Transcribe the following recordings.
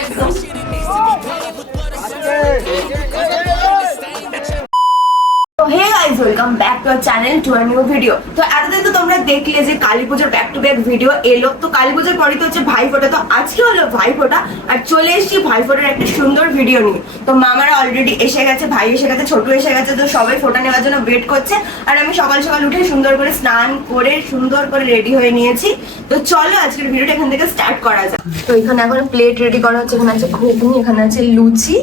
একদম। Hey guys, welcome back to our channel to a new video. তো এতদিন তো তোমরা দেখলে যে কালীপুজোর ব্যাক টু ব্যাক ভিডিও এলো। তো কালীপুজোর পরই তো হচ্ছে ভাইফোঁটা, তো আজকে হলো ভাইফোঁটা আর চলে এসেছি ভাইফোঁটার একটা সুন্দর ভিডিও নিয়ে। তো মামারা অলরেডি এসে গেছে, ভাই এসে গেছে, ছোট এসে গেছে, তো সবাই ফোঁটা নেওয়ার জন্য ওয়েট করছে। আর আমি সকাল সকাল উঠে সুন্দর করে স্নান করে সুন্দর করে রেডি হয়ে নিয়েছি। তো চলো আজকের ভিডিওটা এখান থেকে স্টার্ট করা যাক। তো এখানে এখন প্লেট রেডি করা হচ্ছে, এখানে আছে ঘুগনি, এখানে আছে লুচি,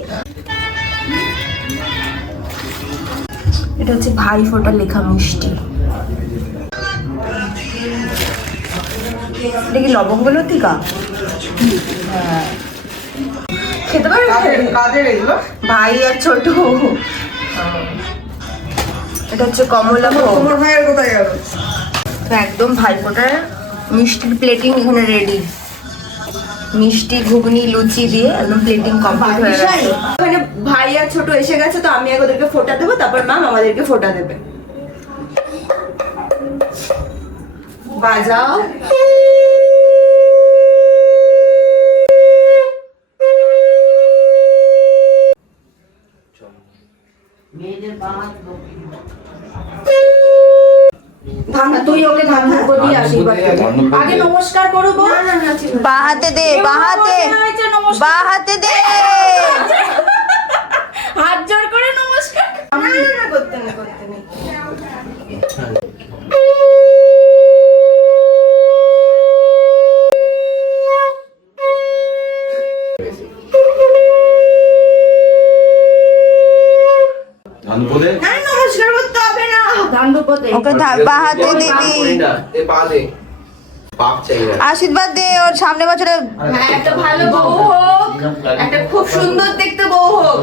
এটা হচ্ছে ভাইফোঁটা লেখা মিষ্টি। এটা কি লবঙ্গ লতিকা? খেতে পারবে ভাই আর ছোট। এটা হচ্ছে কমলা ভোগ। তো একদম ভাইফোঁটার মিষ্টির প্লেটিং এখানে রেডি। মিষ্টি ঘুগনি লুচি দিয়ে একদম প্লেটিং কমপ্লিট হয়ে গেছে। এখানে ভাই আর ছোট এসে গেছে, তো আমি আগে ওদেরকে ফোঁটা দেবো, তারপর মা আমাদেরকে ফোঁটা দেবে। বাজাও। তুই ওকে আগে নমস্কার করবো। বাহাতে দে, বাহাতে বাহাতে দে, হাত জোর করে নমস্কার। না করতে নেই, করতে নেই। নমস্কার করতে হবে না, ওকে বাহাতে দিবি, আশীর্বাদ দে ওর সামনে বছরে। হ্যাঁ, একটা ভালো বউ হোক, একটা খুব সুন্দর দেখতে বউ হোক।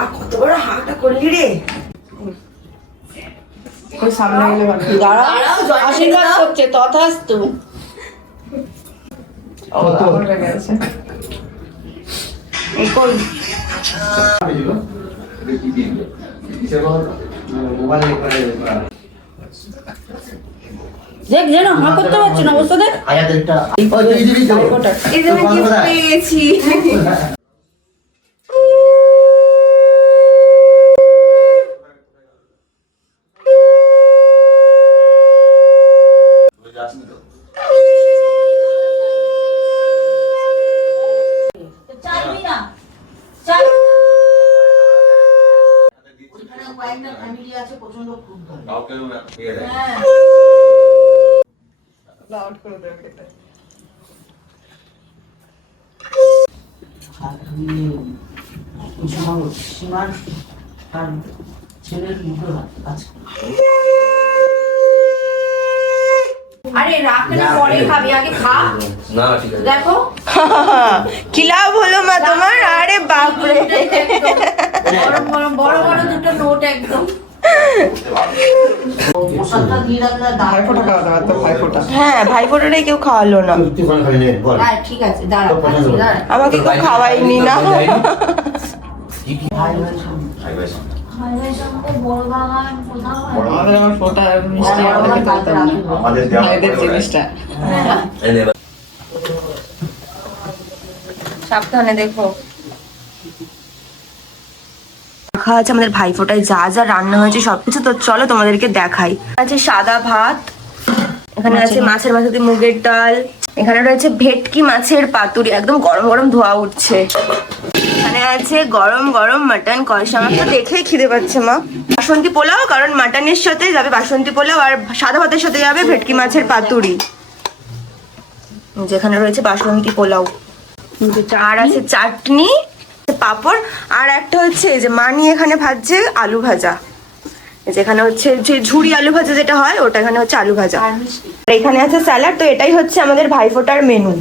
আর কত বড় হাঁটা করলি রে। ওর সামনে গেলে ভালো। দাঁড়াও, আশীর্বাদ করছে, তথাস্তু। এই কই দেখ, যেন হাঁ করতে পারছি না, অবস্থা দেখ। এই জন্য গিফট পেয়েছি। আরে রাখ না, পরে খাবি, আগে খা। না ঠিক আছে, দেখো কি লাভ হলো মা তোমার? আরে বাপরে, বড় বড় দুটো নোট একদম। হ্যাঁ, ভাইফোঁটাটাই কেউ খাওয়ালো না। ঠিক আছে, দাঁড়া, আমাকে কেউ খাওয়াইনি না। সাবধানে দেখো। রাখা আছে আমাদের ভাইফোঁটায় যা যা রান্না হয়েছে সবকিছু, তো চলো তোমাদেরকে দেখাই। আছে সাদা ভাত, এখানে আছে মাছের মাথা দিয়ে মুগের ডাল, এখানে রয়েছে ভেটকি মাছের পাতুরি, একদম গরম গরম ধোয়া উঠছে। এখানে আছে গরম গরম মাটন কষা। আমার তো দেখেই খিদে পাচ্ছে মা। বাসন্তী পোলাও, কারণ মাটনের সাথে যাবে বাসন্তী পোলাও, আর সাদা ভাতের সাথে যাবে ভেটকি মাছের পাতুরি। যেখানে রয়েছে বাসন্তী পোলাও, আর আছে চাটনি, পাপড়, আর একটা হচ্ছে এই যে মানি এখানে ভাজছে আলু ভাজা, যেখানে হচ্ছে যে ঝুড়ি আলু ভাজা যেটা হয় ওটা, এখানে হচ্ছে আলু ভাজা, আর এখানে আছে স্যালাড। তো এটাই হচ্ছে আমাদের ভাইফোঁটার মেনু।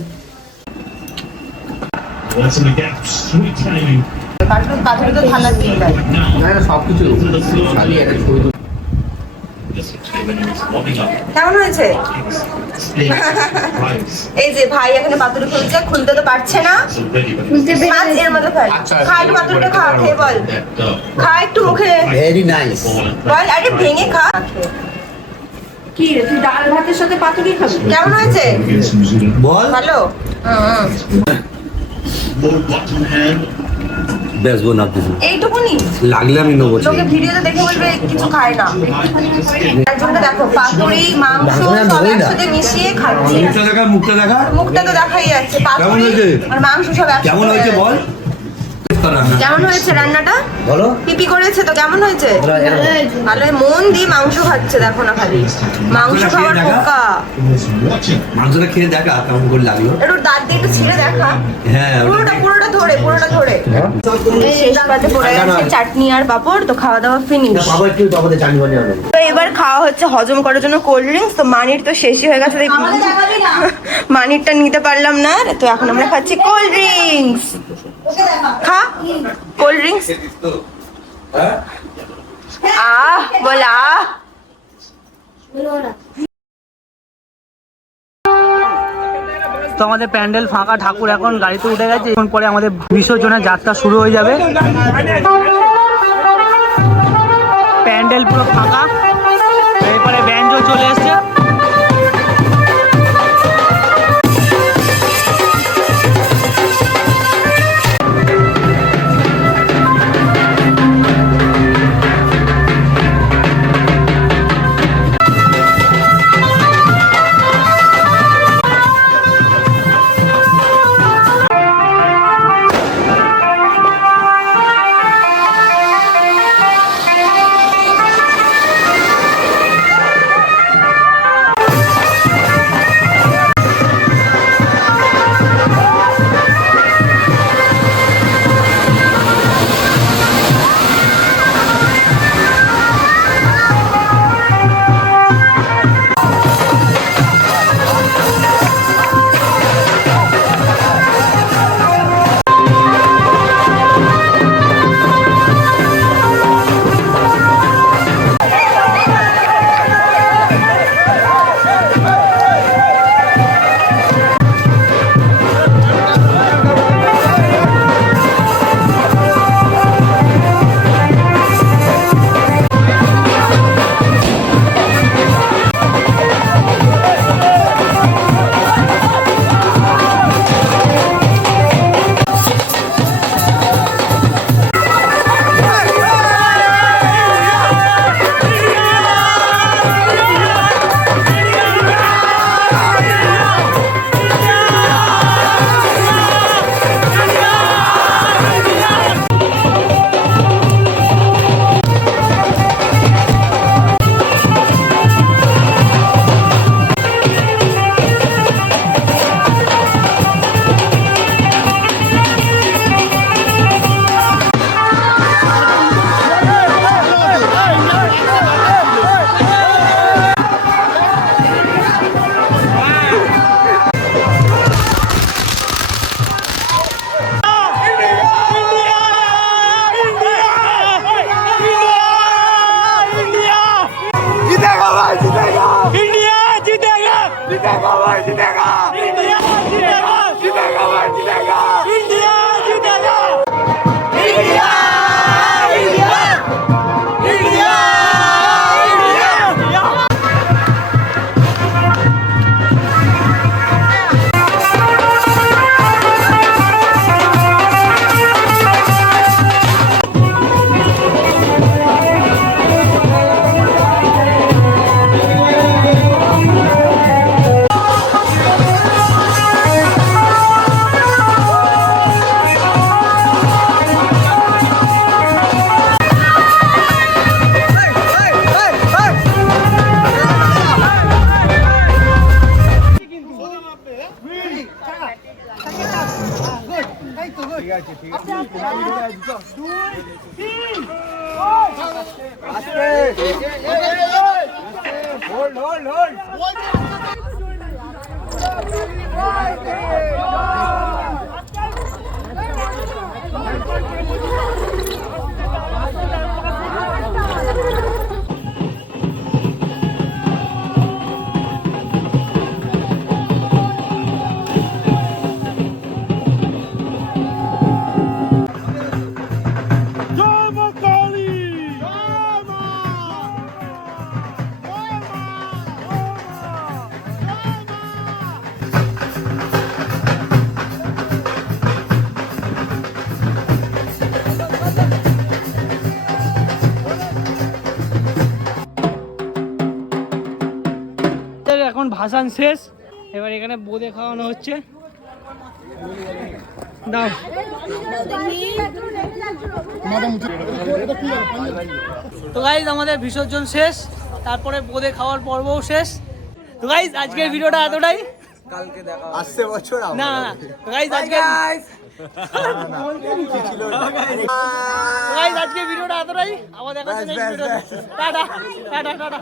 কেমন হয়েছে? এই যে ভাই এখানে পাতুরি খুলছে, খুলতে তো পারছে না, এর মধ্যে খা, একটু পাতুরিটা খা, খেয়ে বল, খা একটু মুখে, ভেরি নাইস বল, আরে ভেঙে খা। কি রে, তুই ডাল ভাতের সাথে পাতুরি খাবি? কেমন হয়েছে? বল ভালো। বেসবো না কিছু এইটুকুনি লাগলে আমি নেবো। লোকে ভিডিওতে দেখে বলবে কিছু খায় না। একজনকে দেখো পাতুরি মাংস সব একসাথে মিশিয়ে খাচ্ছে। মুখটা দেখা মুখটা তো দেখাই যাচ্ছে। পাতুরি আর মাংস সব একসাথে। কেমন হয়েছে বল? কেমন হয়েছে রান্নাটা? বলো। পিপি করেছে তো কেমন হয়েছে? ভালো। মন দিয়ে মাংস খাচ্ছে, দেখো না খালি মাংস খাওয়ার পোকা। মাংসটা খেয়ে দেখা কেমন করে লাগলো। একটু দাঁত দিয়ে একটু ছিঁড়ে দেখা। হ্যাঁ পুরোটা ধরে শেষ পাতে পড়ে গেছে চাটনি আর পাপড়। তো খাওয়া দাওয়া ফিনিশ। তো এবার খাওয়া হচ্ছে হজম করার জন্য কোল্ড ড্রিঙ্কস। তো মানির তো শেষই হয়ে গেছে, মানিরটা নিতে পারলাম না। তো এখন আমরা খাচ্ছি কোল্ড ড্রিঙ্কস। খা কোল্ড ড্রিঙ্কস। বলা তো আমাদের প্যান্ডেল ফাঁকা, ঠাকুর এখন গাড়িতে উঠে গেছে। এখন পরে আমাদের বিসর্জনের যাত্রা শুরু হয়ে যাবে। প্যান্ডেল পুরো ফাঁকা, এরপরে ব্যান্ডও চলে এসছে। ভাসান শেষ, এবার এখানে বোঁদে খাওয়ানো হচ্ছে। দাও তো গাইজ আমাদের বিসর্জন শেষ, তারপরে বোঁদে খাওয়ার পর্বও শেষ। তো গাইজ আজকের ভিডিওটা এতটাই। কালকে দেখা আসছে বছর না না গাইজ আজকে আজকে ভিডিওটা এতটাই। আবার দেখা হচ্ছে নেক্সট ভিডিওতে। Tata tata tata.